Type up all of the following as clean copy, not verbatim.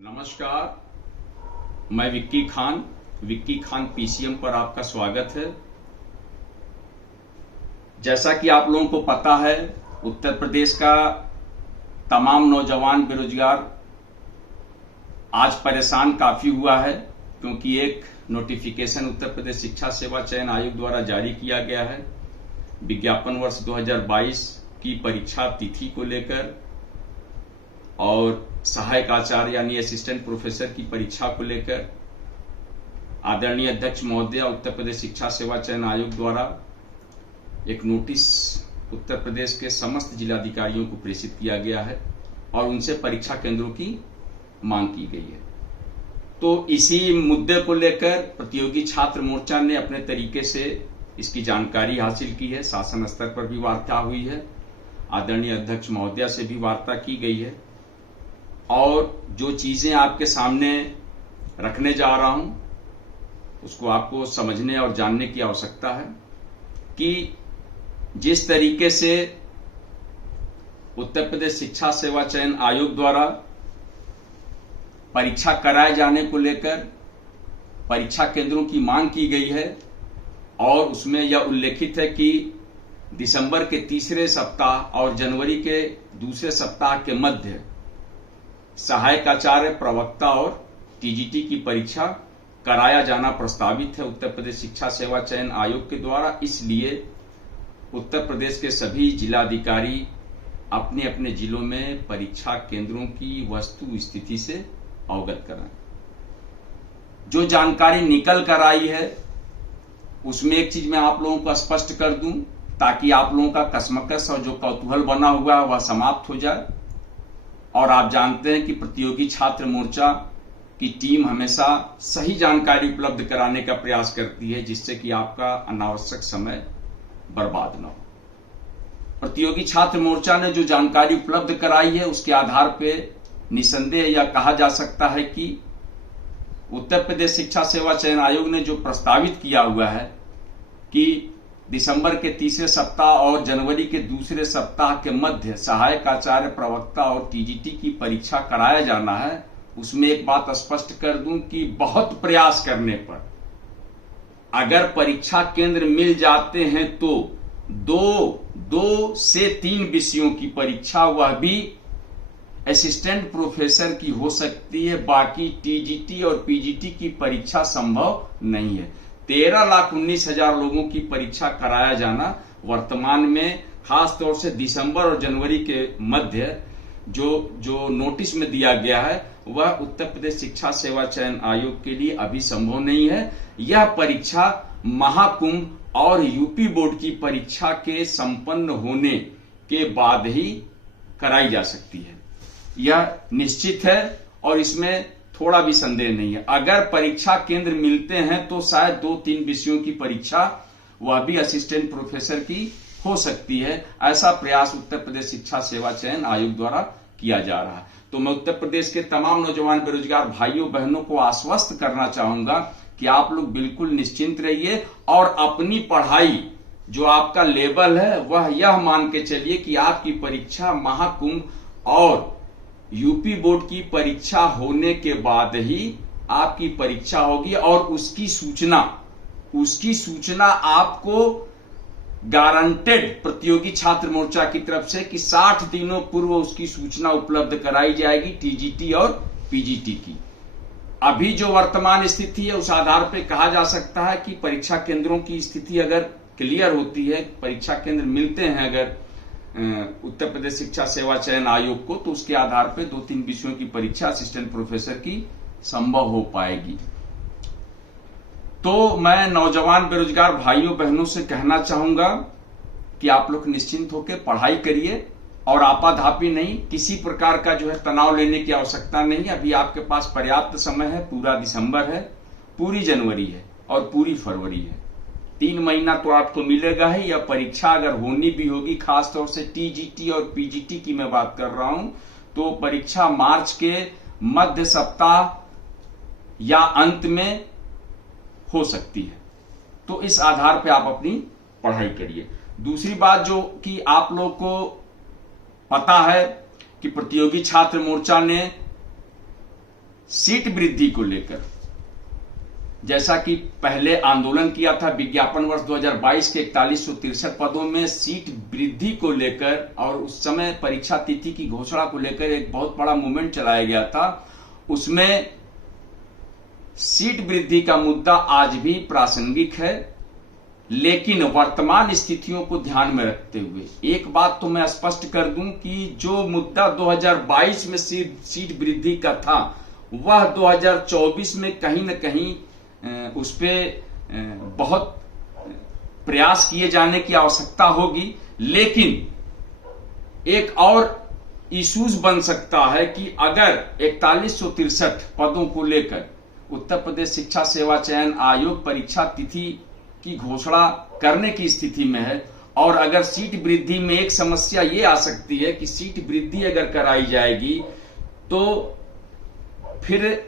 नमस्कार, मैं विक्की खान पीसीएम पर आपका स्वागत है। जैसा कि आप लोगों को पता है, उत्तर प्रदेश का तमाम नौजवान बेरोजगार आज परेशान काफी हुआ है, क्योंकि एक नोटिफिकेशन उत्तर प्रदेश शिक्षा सेवा चयन आयोग द्वारा जारी किया गया है। विज्ञापन वर्ष 2022 की परीक्षा तिथि को लेकर और सहायक आचार्य यानी असिस्टेंट प्रोफेसर की परीक्षा को लेकर आदरणीय अध्यक्ष महोदय उत्तर प्रदेश शिक्षा सेवा चयन आयोग द्वारा एक नोटिस उत्तर प्रदेश के समस्त जिलाधिकारियों को प्रेषित किया गया है और उनसे परीक्षा केंद्रों की मांग की गई है। तो इसी मुद्दे को लेकर प्रतियोगी छात्र मोर्चा ने अपने तरीके से इसकी जानकारी हासिल की है। शासन स्तर पर भी वार्ता हुई है, आदरणीय अध्यक्ष महोदय से भी वार्ता की गई है और जो चीजें आपके सामने रखने जा रहा हूं उसको आपको समझने और जानने की आवश्यकता है कि जिस तरीके से उत्तर प्रदेश शिक्षा सेवा चयन आयोग द्वारा परीक्षा कराए जाने को लेकर परीक्षा केंद्रों की मांग की गई है और उसमें यह उल्लेखित है कि दिसंबर के तीसरे सप्ताह और जनवरी के दूसरे सप्ताह के मध्य सहायक आचार्य, प्रवक्ता और टीजीटी की परीक्षा कराया जाना प्रस्तावित है उत्तर प्रदेश शिक्षा सेवा चयन आयोग के द्वारा। इसलिए उत्तर प्रदेश के सभी जिलाधिकारी अपने अपने जिलों में परीक्षा केंद्रों की वस्तु स्थिति से अवगत कराएं। जो जानकारी निकल कर आई है उसमें एक चीज मैं आप लोगों को स्पष्ट कर दूं ताकि आप लोगों का कसमकस और जो कौतूहल बना हुआ है वह समाप्त हो जाए। और आप जानते हैं कि प्रतियोगी छात्र मोर्चा की टीम हमेशा सही जानकारी उपलब्ध कराने का प्रयास करती है, जिससे कि आपका अनावश्यक समय बर्बाद न हो। प्रतियोगी छात्र मोर्चा ने जो जानकारी उपलब्ध कराई है उसके आधार पर निसंदेह यह कहा जा सकता है कि उत्तर प्रदेश शिक्षा सेवा चयन आयोग ने जो प्रस्तावित किया हुआ है कि दिसंबर के तीसरे सप्ताह और जनवरी के दूसरे सप्ताह के मध्य सहायक आचार्य, प्रवक्ता और टीजीटी की परीक्षा कराया जाना है, उसमें एक बात स्पष्ट कर दूं कि बहुत प्रयास करने पर अगर परीक्षा केंद्र मिल जाते हैं तो दो से 3 विषयों की परीक्षा, वह भी असिस्टेंट प्रोफेसर की हो सकती है। बाकी टीजीटी और पीजीटी की परीक्षा संभव नहीं है। 13,19,000 लोगों की परीक्षा कराया जाना वर्तमान में खास तौर से दिसंबर और जनवरी के मध्य जो नोटिस में दिया गया है वह उत्तर प्रदेश शिक्षा सेवा चयन आयोग के लिए अभी संभव नहीं है। यह परीक्षा महाकुंभ और यूपी बोर्ड की परीक्षा के संपन्न होने के बाद ही कराई जा सकती है, यह निश्चित है और इसमें थोड़ा भी संदेह नहीं है। अगर परीक्षा केंद्र मिलते हैं तो शायद 2-3 विषयों की परीक्षा वह भी असिस्टेंट प्रोफेसर की हो सकती है। ऐसा प्रयास उत्तर प्रदेश शिक्षा सेवा चयन आयोग द्वारा किया जा रहा है। तो मैं उत्तर प्रदेश के तमाम नौजवान बेरोजगार भाइयों बहनों को आश्वस्त करना चाहूंगा कि आप लोग बिल्कुल निश्चिंत रहिए और अपनी पढ़ाई जो आपका लेवल है वह यह मान के चलिए कि आपकी परीक्षा महाकुंभ और यूपी बोर्ड की परीक्षा होने के बाद ही आपकी परीक्षा होगी और उसकी सूचना आपको गारंटेड प्रतियोगी छात्र मोर्चा की तरफ से कि 60 दिनों पूर्व उसकी सूचना उपलब्ध कराई जाएगी टीजीटी और पीजीटी की। अभी जो वर्तमान स्थिति है उस आधार पर कहा जा सकता है कि परीक्षा केंद्रों की स्थिति अगर क्लियर होती है, परीक्षा केंद्र मिलते हैं अगर उत्तर प्रदेश शिक्षा सेवा चयन आयोग को, तो उसके आधार पर 2-3 विषयों की परीक्षा असिस्टेंट प्रोफेसर की संभव हो पाएगी। तो मैं नौजवान बेरोजगार भाइयों बहनों से कहना चाहूंगा कि आप लोग निश्चिंत होकर पढ़ाई करिए और आपाधापी नहीं, किसी प्रकार का जो है तनाव लेने की आवश्यकता नहीं। अभी आपके पास पर्याप्त समय है, पूरा दिसंबर है, पूरी जनवरी है और पूरी फरवरी है। 3 महीना तो आपको मिलेगा ही। यह परीक्षा अगर होनी भी होगी, खासतौर से टीजीटी और पीजीटी की मैं बात कर रहा हूं, तो परीक्षा मार्च के मध्य सप्ताह या अंत में हो सकती है। तो इस आधार पर आप अपनी पढ़ाई करिए। दूसरी बात जो कि आप लोग को पता है कि प्रतियोगी छात्र मोर्चा ने सीट वृद्धि को लेकर, जैसा कि पहले आंदोलन किया था विज्ञापन वर्ष 2022 के 4163 पदों में सीट वृद्धि को लेकर, और उस समय परीक्षा तिथि की घोषणा को लेकर एक बहुत बड़ा मूवमेंट चलाया गया था। उसमें सीट वृद्धि का मुद्दा आज भी प्रासंगिक है, लेकिन वर्तमान स्थितियों को ध्यान में रखते हुए एक बात तो मैं स्पष्ट कर दूं कि जो मुद्दा 2022 में सीट वृद्धि का था, वह 2024 में कहीं न कहीं उस पे बहुत प्रयास किए जाने की आवश्यकता होगी। लेकिन एक और इश्यूज बन सकता है कि अगर 4163 पदों को लेकर उत्तर प्रदेश शिक्षा सेवा चयन आयोग परीक्षा तिथि की घोषणा करने की स्थिति में है, और अगर सीट वृद्धि में एक समस्या ये आ सकती है कि सीट वृद्धि अगर कराई जाएगी तो फिर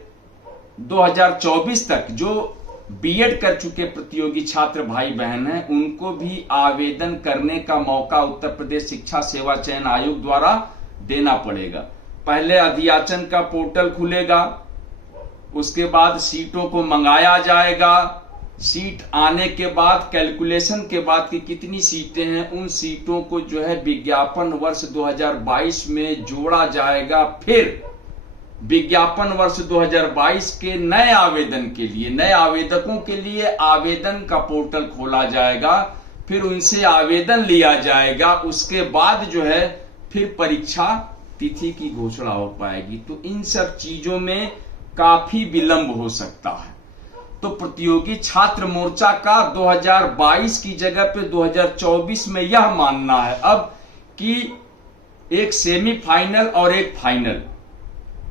2024 तक जो बीएड कर चुके प्रतियोगी छात्र भाई बहन हैं, उनको भी आवेदन करने का मौका उत्तर प्रदेश शिक्षा सेवा चयन आयोग द्वारा देना पड़ेगा। पहले अधियाचन का पोर्टल खुलेगा, उसके बाद सीटों को मंगाया जाएगा, सीट आने के बाद कैलकुलेशन के बाद कि कितनी सीटें हैं, उन सीटों को जो है विज्ञापन वर्ष 2022 में जोड़ा जाएगा। फिर विज्ञापन वर्ष 2022 के नए आवेदन के लिए, नए आवेदकों के लिए आवेदन का पोर्टल खोला जाएगा, फिर उनसे आवेदन लिया जाएगा। उसके बाद जो है फिर परीक्षा तिथि की घोषणा हो पाएगी। तो इन सब चीजों में काफी विलंब हो सकता है। तो प्रतियोगी छात्र मोर्चा का 2022 की जगह पे 2024 में यह मानना है अब कि एक सेमीफाइनल और एक फाइनल,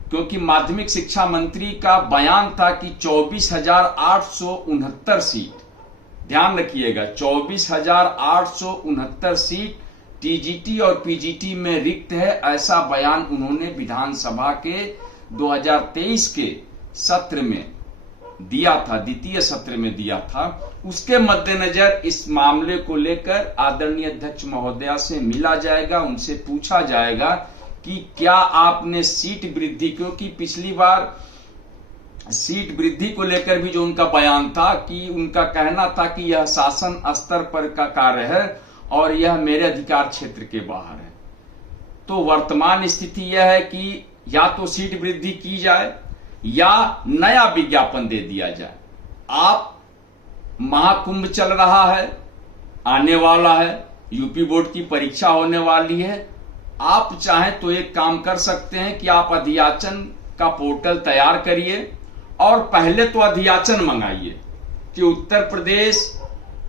क्योंकि माध्यमिक शिक्षा मंत्री का बयान था कि 24,869 सीट, ध्यान रखिएगा 24,869 सीट टीजीटी और पीजीटी में रिक्त है, ऐसा बयान उन्होंने विधानसभा के 2023 के सत्र में दिया था, द्वितीय सत्र में दिया था। उसके मद्देनजर इस मामले को लेकर आदरणीय अध्यक्ष महोदया से मिला जाएगा, उनसे पूछा जाएगा कि क्या आपने सीट वृद्धि, क्योंकि पिछली बार सीट वृद्धि को लेकर भी जो उनका बयान था कि उनका कहना था कि यह शासन स्तर पर का कार्य है और यह मेरे अधिकार क्षेत्र के बाहर है। तो वर्तमान स्थिति यह है कि या तो सीट वृद्धि की जाए या नया विज्ञापन दे दिया जाए। आप महाकुंभ चल रहा है, आने वाला है, यूपी बोर्ड की परीक्षा होने वाली है, आप चाहें तो एक काम कर सकते हैं कि आप अधियाचन का पोर्टल तैयार करिए और पहले तो अधियाचन मंगाइए कि उत्तर प्रदेश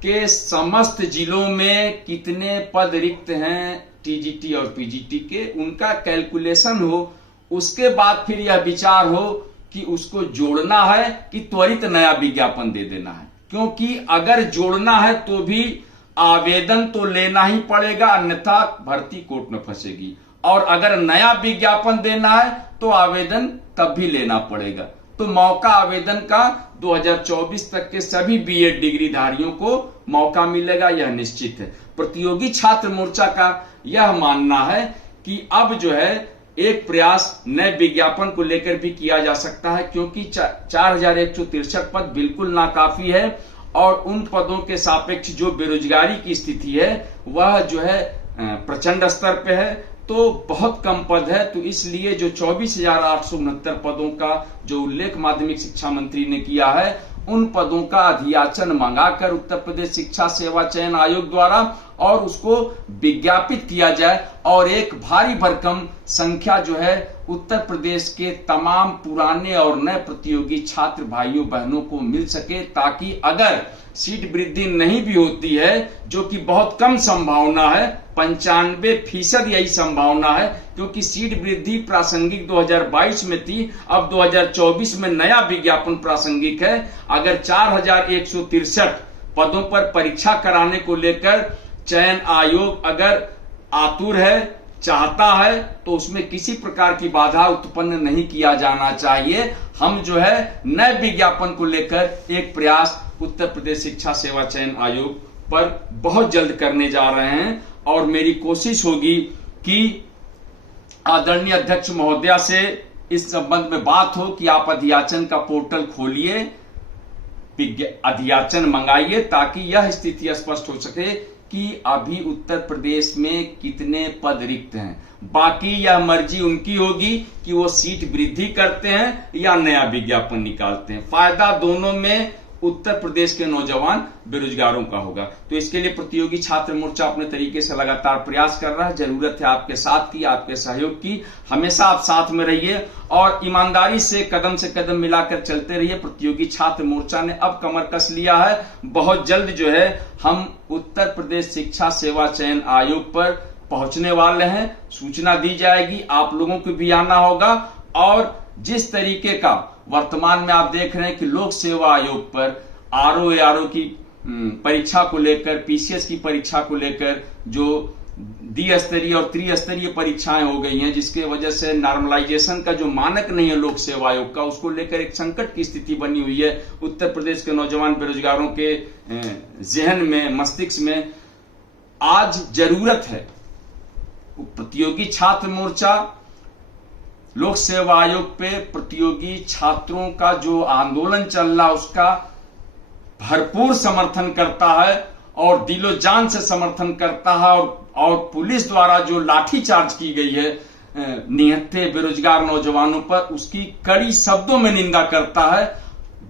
के समस्त जिलों में कितने पद रिक्त हैं टीजीटी और पीजीटी के, उनका कैलकुलेशन हो। उसके बाद फिर यह विचार हो कि उसको जोड़ना है कि त्वरित नया विज्ञापन दे देना है, क्योंकि अगर जोड़ना है तो भी आवेदन तो लेना ही पड़ेगा, अन्यथा भर्ती कोर्ट में फंसेगी, और अगर नया विज्ञापन देना है तो आवेदन तब भी लेना पड़ेगा। तो मौका आवेदन का 2024 तक के सभी बीएड डिग्रीधारियों को मौका मिलेगा, यह निश्चित है। प्रतियोगी छात्र मोर्चा का यह मानना है कि अब जो है एक प्रयास नए विज्ञापन को लेकर भी किया जा सकता है, क्योंकि 4163 पद बिल्कुल नाकाफी है, और उन पदों के सापेक्ष जो बेरोजगारी की स्थिति है वह जो है प्रचंड स्तर पे है, तो बहुत कम पद है। तो इसलिए जो 24,869 पदों का जो उल्लेख माध्यमिक शिक्षा मंत्री ने किया है, उन पदों का अधियाचन मंगाकर उत्तर प्रदेश शिक्षा सेवा चयन आयोग द्वारा और उसको विज्ञापित किया जाए, और एक भारी भरकम संख्या जो है उत्तर प्रदेश के तमाम पुराने और नए प्रतियोगी छात्र भाइयों बहनों को मिल सके, ताकि अगर सीट वृद्धि नहीं भी होती है, जो कि बहुत कम संभावना है, 95% यही संभावना है, क्योंकि सीट वृद्धि प्रासंगिक 2022 में थी, अब 2024 में नया विज्ञापन प्रासंगिक है। अगर 4163 पदों पर परीक्षा कराने को लेकर चयन आयोग अगर आतुर है, चाहता है, तो उसमें किसी प्रकार की बाधा उत्पन्न नहीं किया जाना चाहिए। हम जो है नए विज्ञापन को लेकर एक प्रयास उत्तर प्रदेश शिक्षा सेवा चयन आयोग पर बहुत जल्द करने जा रहे हैं, और मेरी कोशिश होगी कि आदरणीय अध्यक्ष महोदया से इस संबंध में बात हो कि आप अधियाचन का पोर्टल खोलिए, अधियाचन मंगाइए, ताकि यह स्थिति स्पष्ट हो सके कि अभी उत्तर प्रदेश में कितने पद रिक्त हैं। बाकी यह मर्जी उनकी होगी कि वो सीट वृद्धि करते हैं या नया विज्ञापन निकालते हैं। फायदा दोनों में उत्तर प्रदेश के नौजवान बेरोजगारों का होगा। तो इसके लिए प्रतियोगी छात्र मोर्चा अपने तरीके से लगातार प्रयास कर रहा है। जरूरत है आपके साथ की, आपके सहयोग की। हमेशा आप साथ में रहिए और ईमानदारी से कदम मिलाकर चलते रहिए। प्रतियोगी छात्र मोर्चा ने अब कमर कस लिया है। बहुत जल्द जो है हम उत्तर प्रदेश शिक्षा सेवा चयन आयोग पर पहुंचने वाले हैं। सूचना दी जाएगी, आप लोगों को भी आना होगा। और जिस तरीके का वर्तमान में आप देख रहे हैं कि लोक सेवा आयोग पर आरओ की परीक्षा को लेकर, पीसीएस की परीक्षा को लेकर जो द्विस्तरीय और त्रिस्तरीय परीक्षाएं हो गई हैं, जिसके वजह से नॉर्मलाइजेशन का जो मानक नहीं है लोक सेवा आयोग का, उसको लेकर एक संकट की स्थिति बनी हुई है उत्तर प्रदेश के नौजवान बेरोजगारों के जहन में, मस्तिष्क में। आज जरूरत है प्रतियोगी छात्र मोर्चा लोक सेवा आयोग पे प्रतियोगी छात्रों का जो आंदोलन चल रहा है उसका भरपूर समर्थन करता है और दिलो जान से समर्थन करता है। और पुलिस द्वारा जो लाठीचार्ज की गई है निहत्थे बेरोजगार नौजवानों पर, उसकी कड़ी शब्दों में निंदा करता है,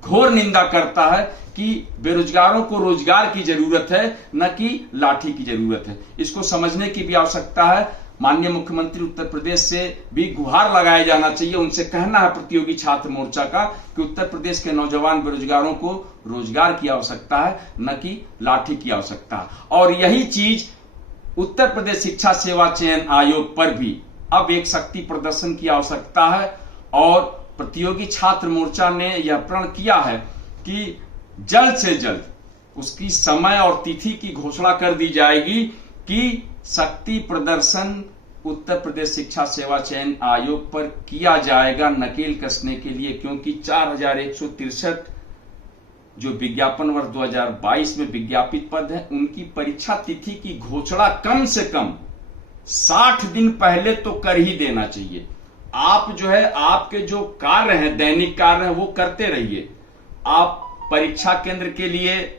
घोर निंदा करता है कि बेरोजगारों को रोजगार की जरूरत है, न कि लाठी की जरूरत है। इसको समझने की भी आवश्यकता है। माननीय मुख्यमंत्री उत्तर प्रदेश से भी गुहार लगाया जाना चाहिए। उनसे कहना है प्रतियोगी छात्र मोर्चा का कि उत्तर प्रदेश के नौजवान बेरोजगारों को रोजगार की आवश्यकता है, न कि लाठी की आवश्यकता है। और यही चीज उत्तर प्रदेश शिक्षा सेवा चयन आयोग पर भी अब एक शक्ति प्रदर्शन की आवश्यकता है। और प्रतियोगी छात्र मोर्चा ने यह प्रण किया है कि जल्द से जल्द उसकी समय और तिथि की घोषणा कर दी जाएगी कि शक्ति प्रदर्शन उत्तर प्रदेश शिक्षा सेवा चयन आयोग पर किया जाएगा नकेल कसने के लिए। क्योंकि 4163 जो विज्ञापन वर्ष 2022 में विज्ञापित पद हैं, उनकी परीक्षा तिथि की घोषणा कम से कम 60 दिन पहले तो कर ही देना चाहिए। आप जो है, आपके जो कार्य हैं, दैनिक कार्य हैं, वो करते रहिए। आप परीक्षा केंद्र के लिए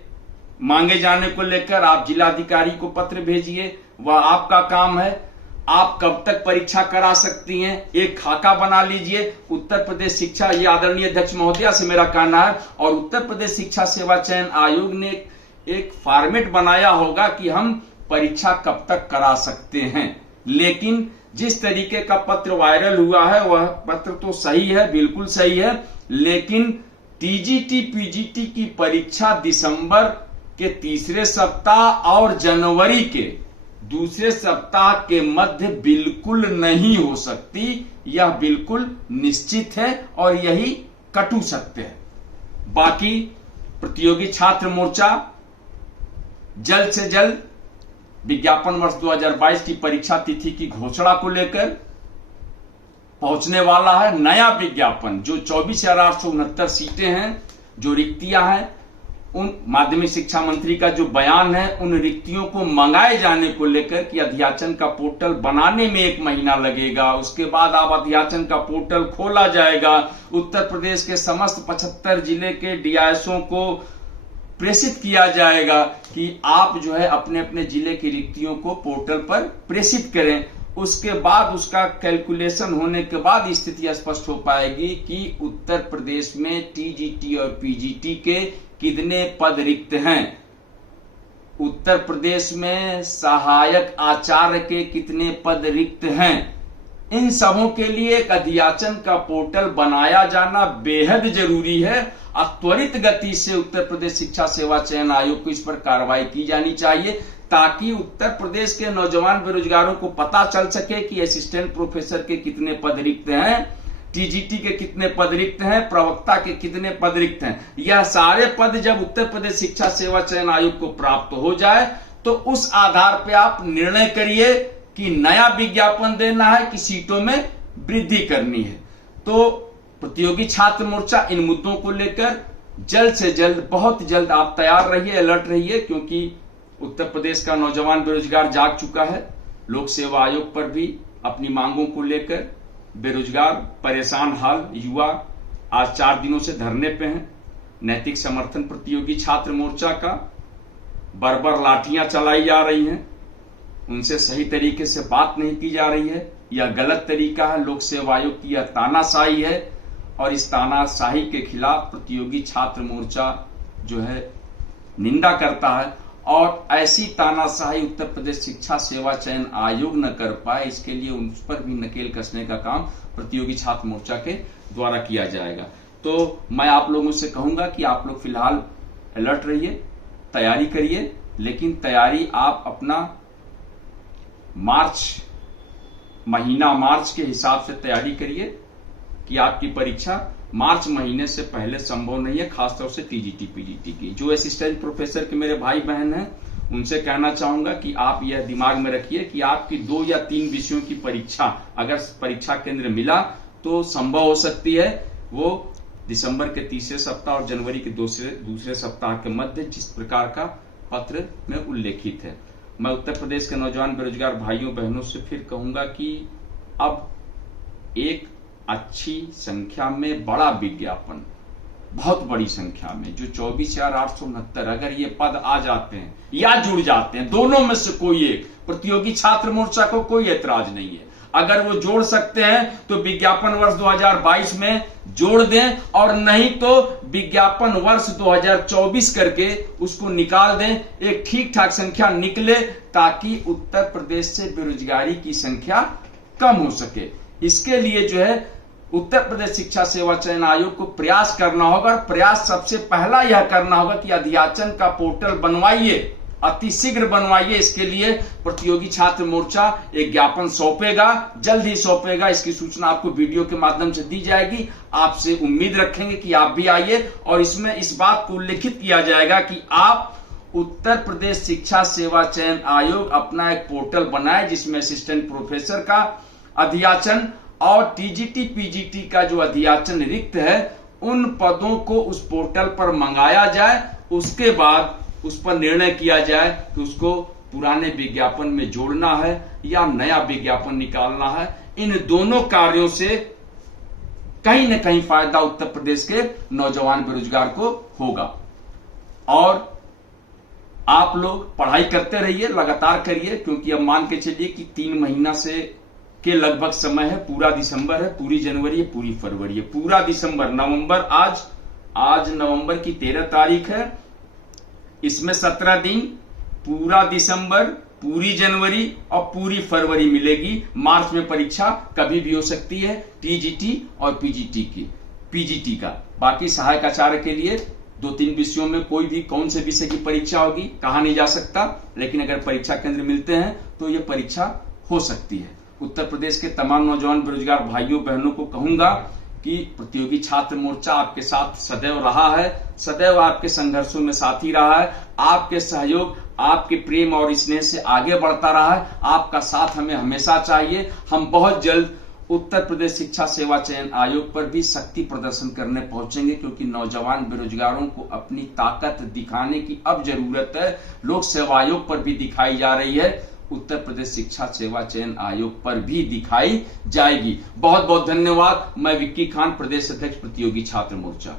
मांगे जाने को लेकर आप जिलाधिकारी को पत्र भेजिए, वह आपका काम है। आप कब तक परीक्षा करा सकती हैं, एक खाका बना लीजिए। उत्तर प्रदेश शिक्षा, ये आदरणीय अध्यक्ष महोदया से मेरा कहना है, और उत्तर प्रदेश शिक्षा सेवा चयन आयोग ने एक फॉर्मेट बनाया होगा कि हम परीक्षा कब तक करा सकते हैं। लेकिन जिस तरीके का पत्र वायरल हुआ है वह पत्र तो सही है, बिल्कुल सही है, लेकिन टीजीटी पीजीटी की परीक्षा दिसंबर के तीसरे सप्ताह और जनवरी के दूसरे सप्ताह के मध्य बिल्कुल नहीं हो सकती। यह बिल्कुल निश्चित है और यही कटु सत्य है। बाकी प्रतियोगी छात्र मोर्चा जल्द से जल्द विज्ञापन वर्ष 2022 की परीक्षा तिथि की घोषणा को लेकर पहुंचने वाला है। नया विज्ञापन जो 24,869 सीटें हैं, जो रिक्तियां हैं, उन माध्यमिक शिक्षा मंत्री का जो बयान है, उन रिक्तियों को मंगाए जाने को लेकर कि अधियाचन का पोर्टल बनाने में 1 महीना लगेगा, उसके बाद आप अधियाचन का पोर्टल खोला जाएगा। उत्तर प्रदेश के समस्त 75 जिले के डीआईएसओ को प्रेषित किया जाएगा कि आप जो है अपने अपने जिले की रिक्तियों को पोर्टल पर प्रेषित करें। उसके बाद उसका कैलकुलेशन होने के बाद स्थिति स्पष्ट हो पाएगी कि उत्तर प्रदेश में टीजीटी और पीजीटी के कितने पद रिक्त हैं, उत्तर प्रदेश में सहायक आचार्य के कितने पद रिक्त हैं। इन सबों के लिए एक अधियाचन का पोर्टल बनाया जाना बेहद जरूरी है। त्वरित गति से उत्तर प्रदेश शिक्षा सेवा चयन आयोग को इस पर कार्रवाई की जानी चाहिए, ताकि उत्तर प्रदेश के नौजवान बेरोजगारों को पता चल सके कि असिस्टेंट प्रोफेसर के कितने पद रिक्त हैं, टीजीटी के कितने पद रिक्त हैं, प्रवक्ता के कितने पद रिक्त हैं। यह सारे पद जब उत्तर प्रदेश शिक्षा सेवा चयन आयोग को प्राप्त हो जाए तो उस आधार पर आप निर्णय करिए कि नया विज्ञापन देना है कि सीटों में वृद्धि करनी है। तो प्रतियोगी छात्र मोर्चा इन मुद्दों को लेकर जल्द से जल्द, बहुत जल्द आप तैयार रहिए, अलर्ट रहिए, क्योंकि उत्तर प्रदेश का नौजवान बेरोजगार जाग चुका है। लोक सेवा आयोग पर भी अपनी मांगों को लेकर बेरोजगार परेशान हाल युवा आज 4 दिनों से धरने पे हैं। नैतिक समर्थन प्रतियोगी छात्र मोर्चा का बर्बर लाठियां चलाई जा रही हैं, उनसे सही तरीके से बात नहीं की जा रही है। यह गलत तरीका है, लोक सेवा आयोग की यह तानाशाही है और इस तानाशाही के खिलाफ प्रतियोगी छात्र मोर्चा जो है निंदा करता है। और ऐसी तानाशाही उत्तर प्रदेश शिक्षा सेवा चयन आयोग न कर पाए, इसके लिए उस पर भी नकेल कसने का काम प्रतियोगी छात्र मोर्चा के द्वारा किया जाएगा। तो मैं आप लोगों से कहूंगा कि आप लोग फिलहाल अलर्ट रहिए, तैयारी करिए, लेकिन तैयारी आप अपना मार्च के हिसाब से तैयारी करिए कि आपकी परीक्षा मार्च महीने से पहले संभव नहीं है, खासतौर से टीजीटी पीजीटी की। जो असिस्टेंट प्रोफेसर के मेरे भाई बहन हैं उनसे कहना चाहूंगा कि आप यह दिमाग में रखिए कि आपकी 2 या 3 विषयों की परीक्षा अगर परीक्षा केंद्र मिला तो संभव हो सकती है वो दिसंबर के तीसरे सप्ताह और जनवरी के दूसरे सप्ताह के मध्य, जिस प्रकार का पत्र में उल्लेखित है। मैं उत्तर प्रदेश के नौजवान बेरोजगार भाइयों बहनों से फिर कहूंगा कि अब एक अच्छी संख्या में बड़ा विज्ञापन, बहुत बड़ी संख्या में, जो 24,869 अगर ये पद आ जाते हैं या जुड़ जाते हैं, दोनों में से कोई एक, प्रतियोगी छात्र मोर्चा को कोई ऐतराज नहीं है। अगर वो जोड़ सकते हैं तो विज्ञापन वर्ष 2022 में जोड़ दें, और नहीं तो विज्ञापन वर्ष 2024 करके उसको निकाल दें। एक ठीक ठाक संख्या निकले ताकि उत्तर प्रदेश से बेरोजगारी की संख्या कम हो सके। इसके लिए जो है उत्तर प्रदेश शिक्षा सेवा चयन आयोग को प्रयास करना होगा, और प्रयास सबसे पहला यह करना होगा कि अध्याचन का पोर्टल बनवाइए, अतिशीघ्र बनवाइए। इसके लिए प्रतियोगी छात्र मोर्चा एक ज्ञापन सौंपेगा, जल्द ही सौंपेगा। इसकी सूचना आपको वीडियो के माध्यम से दी जाएगी। आपसे उम्मीद रखेंगे कि आप भी आइए, और इसमें इस बात को उल्लेखित किया जाएगा कि आप उत्तर प्रदेश शिक्षा सेवा चयन आयोग अपना एक पोर्टल बनाए जिसमें असिस्टेंट प्रोफेसर का अध्याचन और टीजीटी पीजीटी का जो अध्याचन रिक्त है उन पदों को उस पोर्टल पर मंगाया जाए। उसके बाद उस पर निर्णय किया जाए कि उसको पुराने विज्ञापन में जोड़ना है या नया विज्ञापन निकालना है। इन दोनों कार्यों से कहीं न कहीं फायदा उत्तर प्रदेश के नौजवान बेरोजगार को होगा। और आप लोग पढ़ाई करते रहिए, लगातार करिए, क्योंकि अब मान के चलिए कि 3 महीना से के लगभग समय है। पूरा दिसंबर है, पूरी जनवरी है, पूरी फरवरी है, पूरा दिसंबर, नवंबर, आज नवंबर की 13 तारीख है। इसमें 17 दिन, पूरा दिसंबर, पूरी जनवरी और पूरी फरवरी मिलेगी। मार्च में परीक्षा कभी भी हो सकती है टीजीटी और पीजीटी का। बाकी सहायक आचार्य के लिए 2-3 विषयों में कोई भी कौन से विषय की परीक्षा होगी कहा नहीं जा सकता, लेकिन अगर परीक्षा केंद्र मिलते हैं तो यह परीक्षा हो सकती है। उत्तर प्रदेश के तमाम नौजवान बेरोजगार भाइयों बहनों को कहूंगा कि प्रतियोगी छात्र मोर्चा आपके साथ सदैव रहा है, सदैव आपके संघर्षों में साथी रहा है, आपके सहयोग, आपके प्रेम और स्नेह से आगे बढ़ता रहा है। आपका साथ हमें हमेशा चाहिए। हम बहुत जल्द उत्तर प्रदेश शिक्षा सेवा चयन आयोग पर भी शक्ति प्रदर्शन करने पहुंचेंगे, क्योंकि नौजवान बेरोजगारों को अपनी ताकत दिखाने की अब जरूरत है। लोक सेवा आयोग पर भी दिखाई जा रही है, उत्तर प्रदेश शिक्षा सेवा चयन आयोग पर भी दिखाई जाएगी। बहुत बहुत धन्यवाद। मैं विक्की खान, प्रदेश अध्यक्ष प्रतियोगी छात्र मोर्चा।